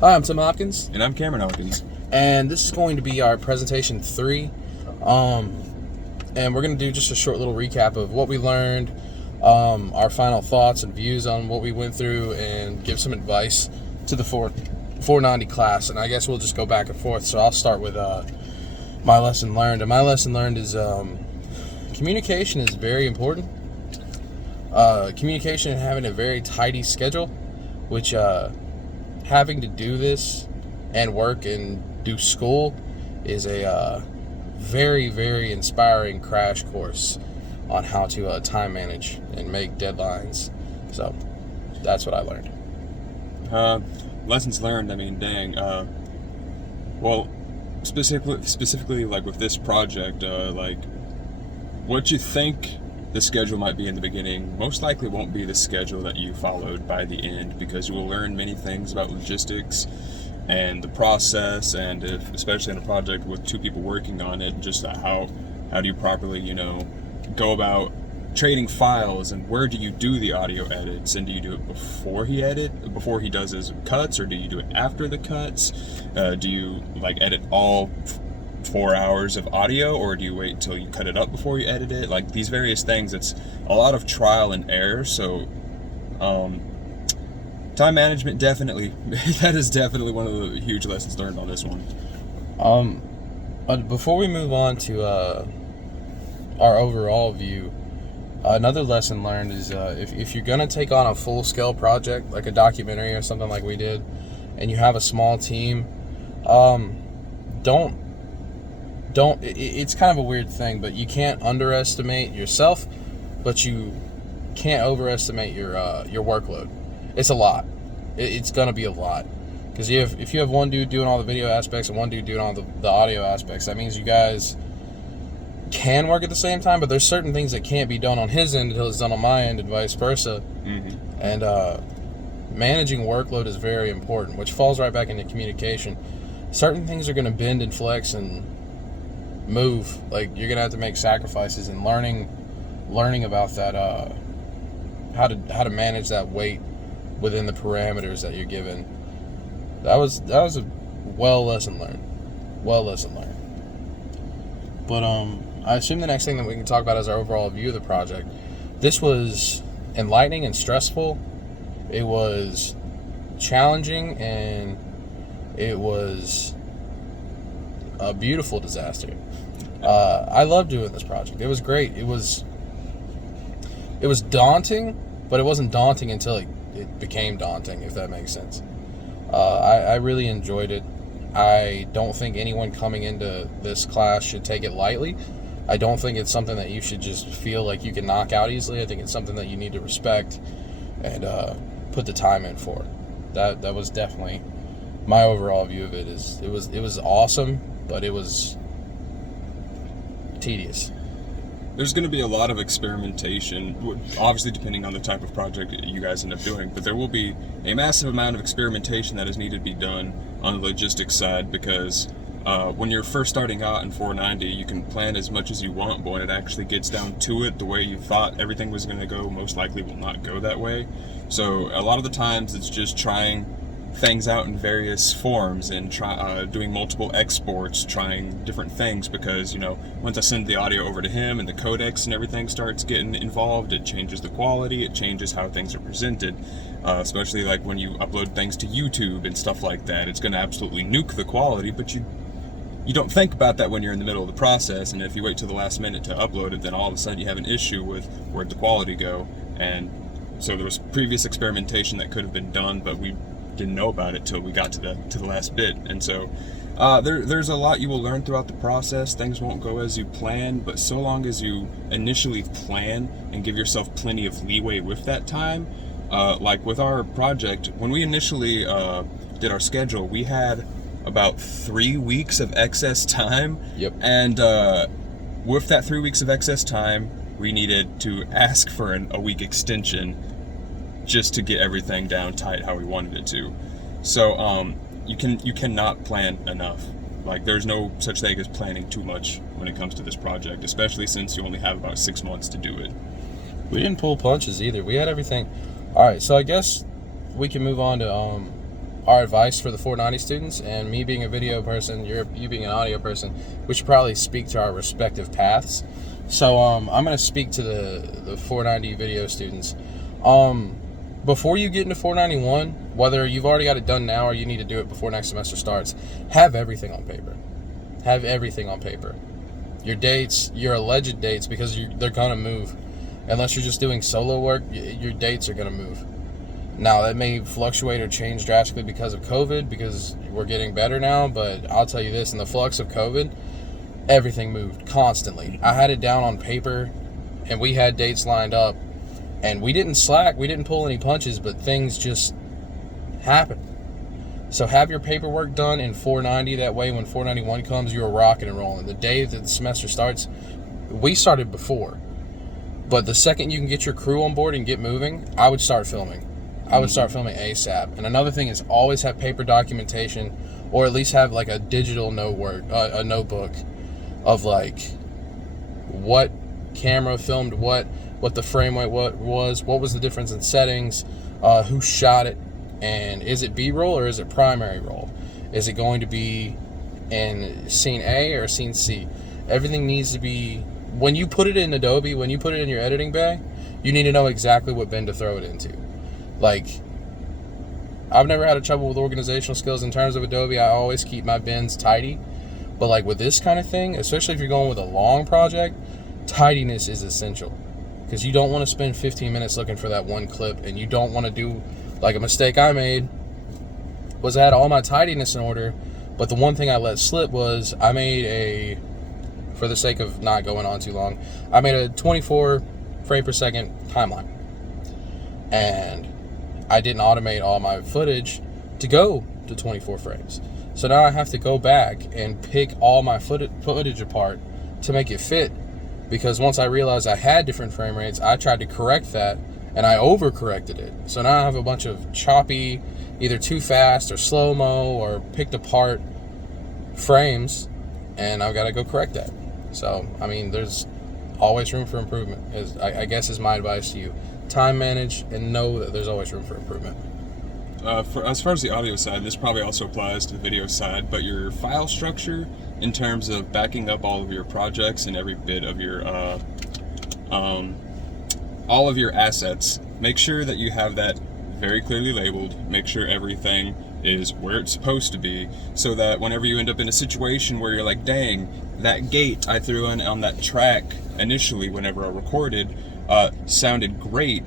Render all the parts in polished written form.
Hi, I'm Tim Hopkins, And I'm Cameron Hopkins. and this is going to be our presentation 3. And we're going to do just a short little recap of what we learned, our final thoughts and views on what we went through, and give some advice to the 490 class. And I guess we'll just go back and forth. So I'll start with my lesson learned. And my lesson learned is communication is very important. Communication and having a very tidy schedule, which having to do this and work and do school is a very, very inspiring crash course on how to time manage and make deadlines. So that's what I learned. Lessons learned, I mean, dang. Well, specifically, like with this project, like what you think the schedule might be in the beginning most likely won't be the schedule that you followed by the end, because you will learn many things about logistics and the process, and especially in a project with 2 people working on it, just how do you properly, go about trading files, and where do you do the audio edits, and do you do it before he does his cuts, or do you do it after the cuts? Do you edit all 4 hours of audio, or do you wait until you cut it up before you edit it? Like these various things, it's a lot of trial and error. So time management, definitely that is definitely one of the huge lessons learned on this one. But before we move on to our overall view, another lesson learned is if you're going to take on a full-scale project like a documentary or something like we did, and you have a small team, it's kind of a weird thing, but you can't underestimate yourself, but you can't overestimate your workload. It's a lot. It's gonna be a lot, because if you have one dude doing all the video aspects and one dude doing all the audio aspects, that means you guys can work at the same time, but there's certain things that can't be done on his end until it's done on my end, and vice versa. Mm-hmm. And managing workload is very important, which falls right back into communication. Certain things are going to bend and flex and move. Like, you're going to have to make sacrifices, and learning about that, how to manage that weight within the parameters that you're given. That was a well lesson learned. But I assume the next thing that we can talk about is our overall view of the project. This was enlightening and stressful. It was challenging, and it was a beautiful disaster. I loved doing this project. It was great. It was daunting, but it wasn't daunting until it became daunting, if that makes sense. I really enjoyed it. I don't think anyone coming into this class should take it lightly. I don't think it's something that you should just feel like you can knock out easily. I think it's something that you need to respect and put the time in for. That was definitely my overall view of it. It was awesome, but it was tedious. There's going to be a lot of experimentation, obviously depending on the type of project you guys end up doing, but there will be a massive amount of experimentation that is needed to be done on the logistics side, because when you're first starting out in 490, you can plan as much as you want, but when it actually gets down to it, the way you thought everything was going to go most likely will not go that way. So a lot of the times it's just trying things out in various forms and doing multiple exports, trying different things, because once I send the audio over to him and the codecs and everything starts getting involved, it changes the quality, it changes how things are presented, especially like when you upload things to YouTube and stuff like that. It's going to absolutely nuke the quality, but you don't think about that when you're in the middle of the process, and if you wait till the last minute to upload it, then all of a sudden you have an issue with where'd the quality go. And so there was previous experimentation that could have been done, but we didn't know about it till we got to the last bit. And so there's a lot you will learn throughout the process. Things won't go as you plan, but so long as you initially plan and give yourself plenty of leeway with that time, like with our project, when we initially did our schedule, we had about 3 weeks of excess time. Yep. And with that 3 weeks of excess time, we needed to ask for a week extension just to get everything down tight how we wanted it to. So you cannot plan enough. Like, there's no such thing as planning too much when it comes to this project, especially since you only have about 6 months to do it. We didn't pull punches either. We had everything. All right, so I guess we can move on to our advice for the 490 students, and me being a video person, you being an audio person, we should probably speak to our respective paths. So I'm going to speak to the 490 video students. Before you get into 491, whether you've already got it done now or you need to do it before next semester starts, have everything on paper. Have everything on paper. Your dates, your alleged dates, because they're going to move. Unless you're just doing solo work, your dates are going to move. Now, that may fluctuate or change drastically because of COVID, because we're getting better now, but I'll tell you this, in the flux of COVID, everything moved constantly. I had it down on paper, and we had dates lined up, and we didn't slack, we didn't pull any punches, but things just happened. So have your paperwork done in 490, that way when 491 comes, you're rocking and rolling. The day that the semester starts, we started before, but the second you can get your crew on board and get moving, I would start filming. I would start filming ASAP. And another thing is always have paper documentation, or at least have like a digital a notebook of like what camera filmed what the frame rate what was the difference in settings, who shot it, and is it B-roll or is it primary roll? Is it going to be in scene A or scene C? Everything needs to be, when you put it in Adobe, when you put it in your editing bay, you need to know exactly what bin to throw it into. Like, I've never had a trouble with organizational skills in terms of Adobe. I always keep my bins tidy. But like with this kind of thing, especially if you're going with a long project, tidiness is essential. Because you don't want to spend 15 minutes looking for that one clip, and you don't want to do, like a mistake I made was I had all my tidiness in order, but the one thing I let slip was I made for the sake of not going on too long, I made a 24 frame per second timeline. And I didn't automate all my footage to go to 24 frames. So now I have to go back and pick all my footage apart to make it fit. Because once I realized I had different frame rates, I tried to correct that, and I overcorrected it. So now I have a bunch of choppy, either too fast or slow-mo or picked apart frames, and I've got to go correct that. So, I mean, there's always room for improvement, I guess is my advice to you. Time manage and know that there's always room for improvement. As far as the audio side, this probably also applies to the video side, but your file structure in terms of backing up all of your projects and every bit of your all of your assets, make sure that you have that very clearly labeled. Make sure everything is where it's supposed to be, so that whenever you end up in a situation where you're like, dang, that gate I threw in on that track initially whenever I recorded sounded great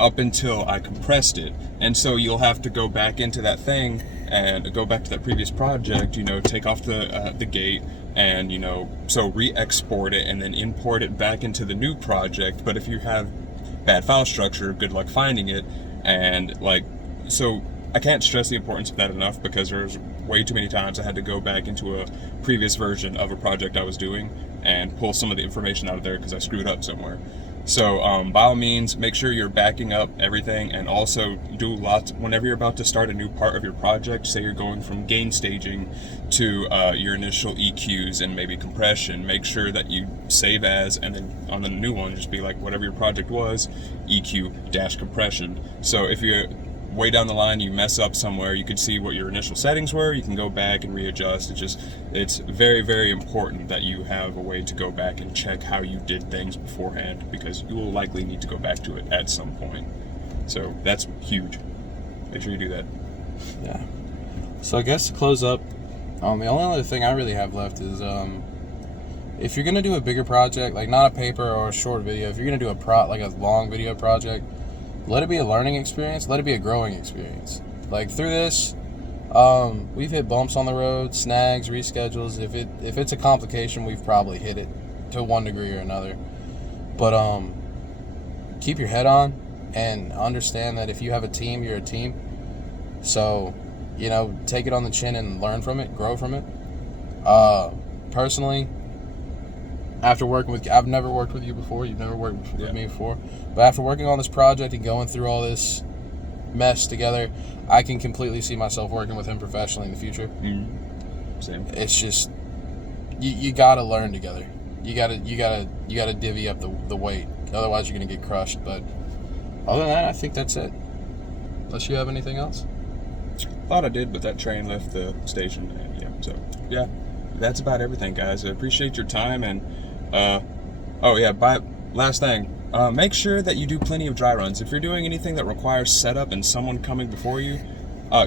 up until I compressed it. And so you'll have to go back into that thing and go back to that previous project, take off the gate and, so re-export it and then import it back into the new project. But if you have bad file structure, good luck finding it. And so I can't stress the importance of that enough, because there's way too many times I had to go back into a previous version of a project I was doing and pull some of the information out of there because I screwed up somewhere. So by all means, make sure you're backing up everything, and also do lots whenever you're about to start a new part of your project. Say you're going from gain staging to your initial EQs and maybe compression. Make sure that you save as, and then on the new one, just be like whatever your project was, EQ-compression. So if you're way down the line you mess up somewhere, you could see what your initial settings were, you can go back and readjust. It's very, very important that you have a way to go back and check how you did things beforehand, because you will likely need to go back to it at some point. So that's huge. Make sure you do that. Yeah. So I guess to close up, the only other thing I really have left is if you're gonna do a bigger project, like not a paper or a short video, if you're gonna do a long video project, let it be a learning experience. Let it be a growing experience. Like through this, we've hit bumps on the road, snags, reschedules. If it's a complication, we've probably hit it to one degree or another. But keep your head on and understand that if you have a team, you're a team. So, take it on the chin and learn from it, grow from it. Personally, after working with, I've never worked with you before. You've never worked with me before. But after working on this project and going through all this mess together, I can completely see myself working with him professionally in the future. Mm-hmm. Same. It's just, you gotta learn together. You gotta divvy up the weight. Otherwise, you're gonna get crushed. But other than that, I think that's it. Unless you have anything else. Thought I did, but that train left the station. And, yeah, so yeah, that's about everything, guys. I appreciate your time, and last thing. Make sure that you do plenty of dry runs. If you're doing anything that requires setup and someone coming before you,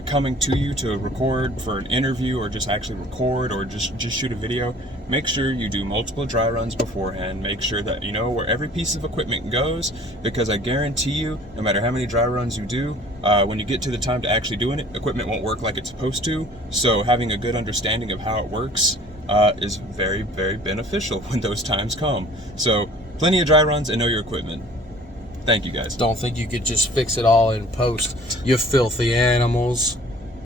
coming to you to record for an interview or just actually record or just shoot a video, make sure you do multiple dry runs beforehand. Make sure that you know where every piece of equipment goes, because I guarantee you, no matter how many dry runs you do, when you get to the time to actually doing it, equipment won't work like it's supposed to. So having a good understanding of how it works is very, very beneficial when those times come. So plenty of dry runs and know your equipment. Thank you, guys. Don't think you could just fix it all in post, you filthy animals.